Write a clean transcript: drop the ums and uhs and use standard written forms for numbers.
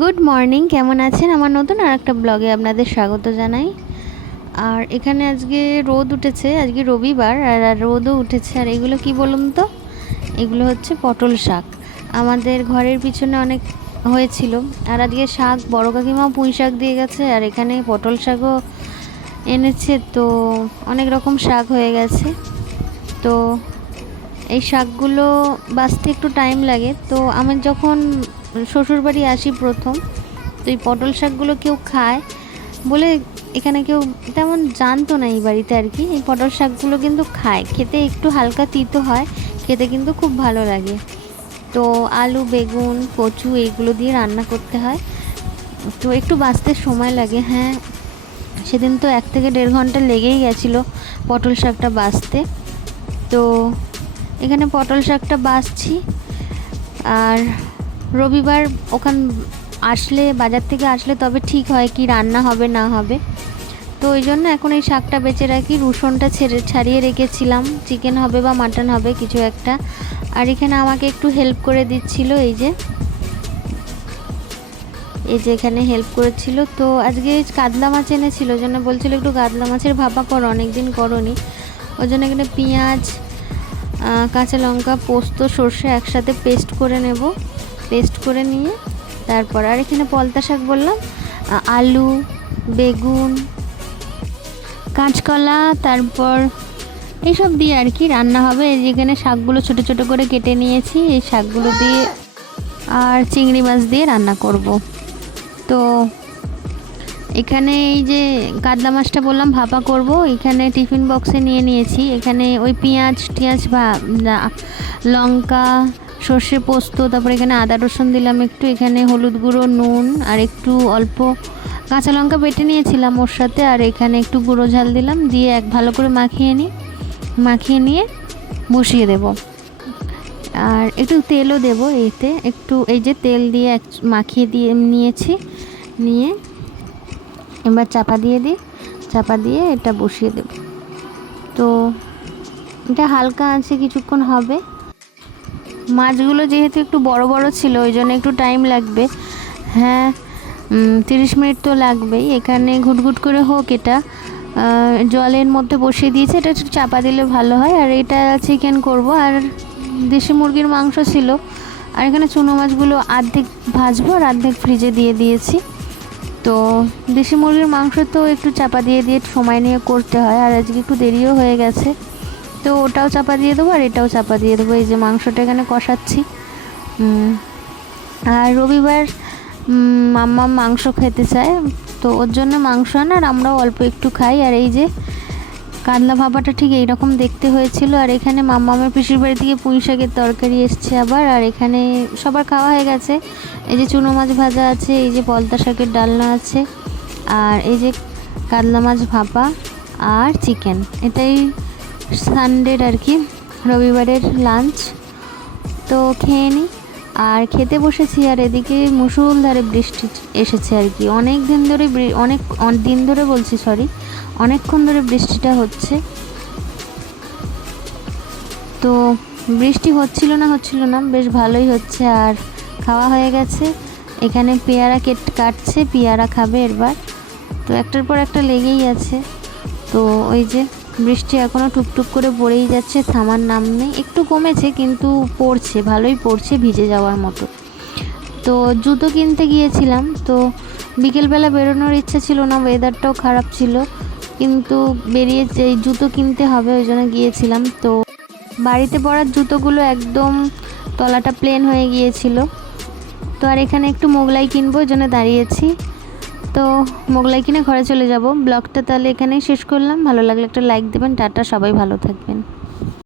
Good morning, কেমন আছেন? আমার নতুন আর একটা ব্লগে আপনাদের স্বাগত জানাই। আর এখানে আজকে রোদ উঠেছে, আজকে রবিবার আর রোদও উঠেছে। আর এগুলো কি বলুন তো, এগুলো হচ্ছে পটল শাক। আমাদের ঘরের পিছনে অনেক হয়েছিল। আর আজকে শাক বড় কাকিমাও পুঁই শাক দিয়ে গেছে, আর এখানে পটল শাকও এনেছে। তো অনেক রকম শাক হয়ে গেছে। তো এই শাকগুলো বাছতে একটু টাইম লাগে। তো আমি যখন শ্বশুরবাড়ি আসি প্রথম, তো এই পটল শাকগুলো কেউ খায় বলে এখানে কেউ তেমন জানতো না এই বাড়িতে আর কি। এই পটল শাকগুলো কিন্তু খায়, খেতে একটু হালকা তিতো হয়, খেতে কিন্তু খুব ভালো লাগে। তো আলু, বেগুন, কচু এইগুলো দিয়ে রান্না করতে হয়। তো একটু বাছতে সময় লাগে। হ্যাঁ, সেদিন তো 1 থেকে 1.5 ঘন্টা লেগেই গেছিলো পটল শাকটা বাছতে। তো এখানে পটল শাকটা বাছছি। আর রবিবার ওখান আসলে, বাজার থেকে আসলে তবে ঠিক হয় কি রান্না হবে না হবে। তো ওই জন্য এখন এই শাকটা বেঁচে রাখি। রসুনটা ছাড়িয়ে রেখেছিলাম, চিকেন হবে বা মাটন হবে কিছু একটা। আর এখানে আমাকে একটু হেল্প করে দিচ্ছিল এই যে এখানে হেল্প করেছিল। তো আজকে কাতলা মাছ এনেছিল, ওই জন্য বলছিল একটু কাতলা মাছের ভাপা করো, অনেকদিন করোনি। ওই জন্য এখানে পেঁয়াজ, কাঁচা লঙ্কা, পোস্ত, সর্ষে একসাথে পেস্ট করে নেব। পেস্ট করে নিয়ে তারপর আর এখানে পলতা শাক বললাম, আলু, বেগুন, কাঁচকলা, তারপর এইসব দিয়ে আর কি রান্না হবে। যেখানে শাকগুলো ছোট ছোট করে কেটে নিয়েছি, এই শাকগুলো দিয়ে আর চিংড়ি মাছ দিয়ে রান্না করব। তো এখানে এই যে কাতলা মাছটা বললাম ভাপা করব, এখানে টিফিন বক্সে নিয়ে নিয়েছি। এখানে ওই পেঁয়াজ বা লঙ্কা, সর্ষে, পোস্ত, তারপর এখানে আদা রসুন দিলাম একটু, এখানে হলুদ গুঁড়ো, নুন আর একটু অল্প কাঁচা লঙ্কা বেটে নিয়েছিলাম ওর সাথে। আর এখানে একটু গুঁড়ো ঝাল দিলাম, দিয়ে ভালো করে মাখিয়ে নিয়ে বসিয়ে দেব। আর একটু তেলও দেব এতে, একটু এই যে তেল দিয়ে মাখিয়ে নিয়েছি। নিয়ে এবার চাপা দিয়ে এটা বসিয়ে দেব। তো এটা হালকা আছে, কিছুক্ষণ হবে। মাছগুলো যেহেতু একটু বড় বড় ছিল, ওই জন্য একটু টাইম লাগবে। হ্যাঁ, 30 মিনিট তো লাগবেই। এখানে ঘুটঘুট করে হোক, এটা জলের মধ্যে বসিয়ে দিয়েছে। এটা একটু চাপা দিলে ভালো হয়। আর এটা চিকেন করব, আর দেশি মুরগির মাংস ছিল। আর এখানে চুনো মাছগুলো অর্ধেক ভাজবো আর অর্ধেক ফ্রিজে দিয়ে দিয়েছি। তো দেশি মুরগির মাংস তো একটু চাপা দিয়ে সময় নিয়ে করতে হয়, আর আজকে একটু দেরিও হয়ে গেছে। তো ওটাও চাপা দিয়ে দেবো আর এটাও চাপা দিয়ে দেবো। এই যে মাংসটা এখানে কষাচ্ছি। আর রবিবার মাম্মা মাংস খেতে চায়, তো ওর জন্য মাংস আনে, আর আমরাও অল্প একটু খাই। আর এই যে কাতলা ভাপাটা ঠিক এইরকম দেখতে হয়েছিল। আর এখানে মাম্মামের পিসির বাড়ি থেকে পুঁই শাকের তরকারি এসছে আবার। আর এখানে সবার খাওয়া হয়ে গেছে। এই যে চুনো মাছ ভাজা আছে, এই যে পলতা শাকের ডালনা আছে, আর এই যে কাতলা মাছ ভাপা আর চিকেন। এটাই সানডের আর কি, রবিবারের লাঞ্চ। তো খেয়ে নিই। আর খেতে বসেছি। আর এদিকে মুষলধারে বৃষ্টি এসেছে আর কি। অনেকক্ষণ ধরে বৃষ্টিটা হচ্ছে। তো বৃষ্টি হচ্ছিল না, বেশ ভালোই হচ্ছে। আর খাওয়া হয়ে গেছে। এখানে পেয়ারা কাটছে, পেয়ারা খাবে এবার। তো একটার পর একটা লেগেই আছে। তো ওই যে বৃষ্টি এখনও টুপটুপ করে পড়েই যাচ্ছে, থামার নাম নেই। একটু কমেছে কিন্তু পড়ছে, ভালোই পড়ছে, ভিজে যাওয়ার মতো। তো জুতো কিনতে গিয়েছিলাম। তো বিকেলবেলা বেরোনোর ইচ্ছা ছিল না, ওয়েদারটাও খারাপ ছিল, কিন্তু বেরিয়েছে এই জুতো কিনতে হবে, ওই জন্য গিয়েছিলাম। তো বাড়িতে পরার জুতোগুলো একদম তলাটা প্লেন হয়ে গিয়েছিল। তো আর এখানে একটু মোগলাই কিনবো, ওই জন্য দাঁড়িয়েছি। তো মোগলাই কিনে ঘরে চলে যাব। ব্লগটা তাহলে এখানেই শেষ করলাম। ভালো লাগলে একটা লাইক দেবেন। টাটা, সবাই ভালো থাকবেন।